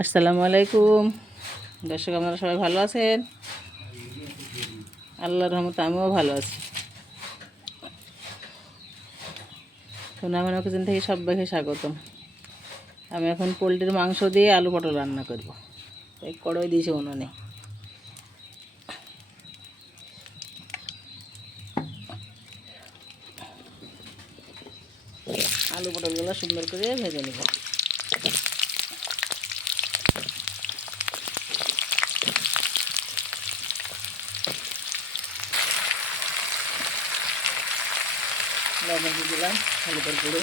আসসালামু আলাইকুম দর্শক, আপনারা সবাই ভালো আছেন? আল্লাহর রহমতে আমিও ভালো আছি। সোনামনা কিচেন থেকে সবাইকে স্বাগতম। আমি এখন পোলট্রির মাংস দিয়ে আলু পটল রান্না করব। এই কড়াই দিয়েছি উনুনে। আলু পটলগুলো সুন্দর করে ভেজে নেব। লবণ দিয়ে দিলাম হলুদের গুঁড়ো,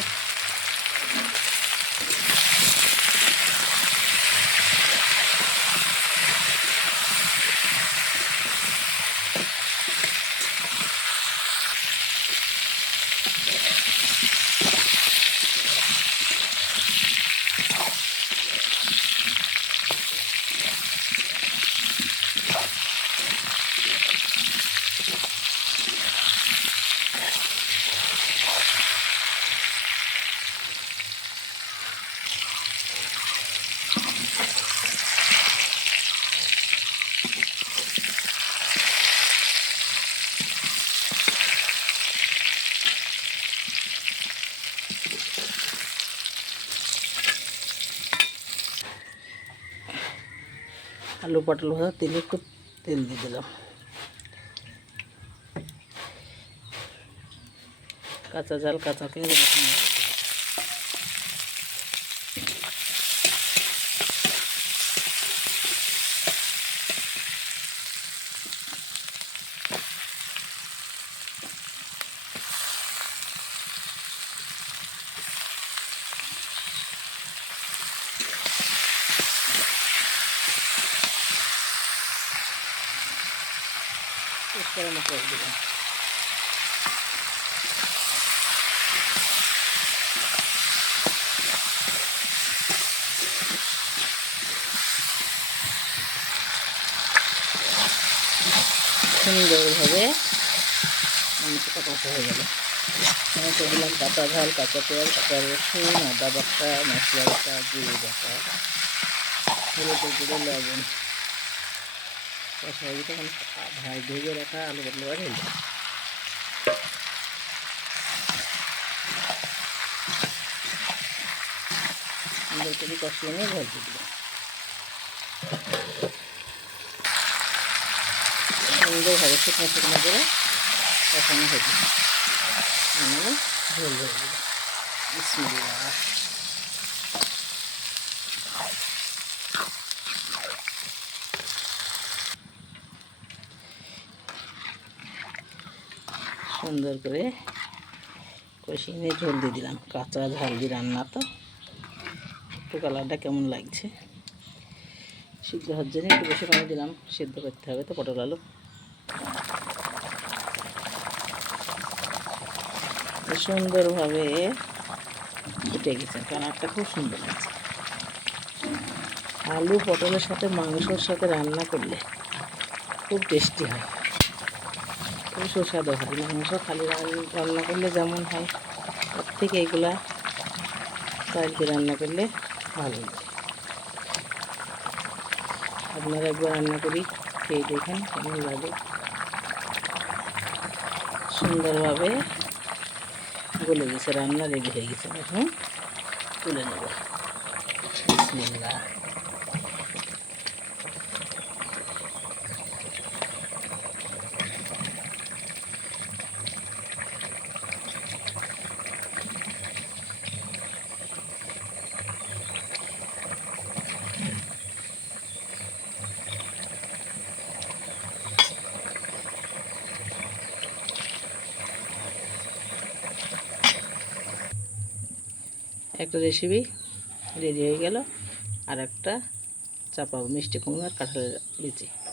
আলু পটল ভাজা তেলে একটু তেল দিয়ে দিলাম। কাঁচা ঝাল কাঁচা পেঁয়াজ রসুন মশলা দিলাম। সুন্দরভাবে মাংসটা কষা হয়ে গেল। মাংস দিলাম কাঁচা ঝাল, কাঁচা পেঁয়াজ, কাঁচা রসুন, আদা বাটা, মশলা বাটা, জিরে বাটা, হলুদের গুঁড়ো, লবণ। কষা হয়ে গেছে। তখন ভেজে রাখা আলু পটল ঢেলে সুন্দর করে কষিয়ে নিয়ে ঝোল দিয়ে দিলাম। সুন্দরভাবে শুকনো শুকনো করে কষানো হয়ে যাবে। মানে ঝোল হয়ে যাবে। বিসমিল্লাহ। সুন্দর করে কষিয়ে নিয়ে ঝোল দিয়ে দিলাম। কাঁচা ঝাল দিয়ে রান্না তো একটু কালারটা কেমন লাগছে। সিদ্ধ হওয়ার জন্য একটু বেশি পানি দিলাম। সিদ্ধ করতে হবে তো পটল আলু। সুন্দরভাবে ফুটে গেছে, কালারটা খুব সুন্দর লাগছে। আলু পটলের সাথে মাংসর সাথে রান্না করলে খুব টেস্টি হয়, খুব সুস্বাদু হয়। মাংস খালি রান্না করলে যেমন হয়, তার থেকে এগুলা চাইলে রান্না করলে ভালো লাগে। আপনারা একবার রান্না করি খেয়ে দেখেন কেমন লাগে। সুন্দরভাবে গলে গেছে, রান্না রেডি হয়ে গেছে। এখন তুলে নেব। বিসমিল্লাহ। একটা রেসিপি রেডি হয়ে গেল। আর একটা চাপা মিষ্টি কুমড়ো আর কাঁঠালের লিচি।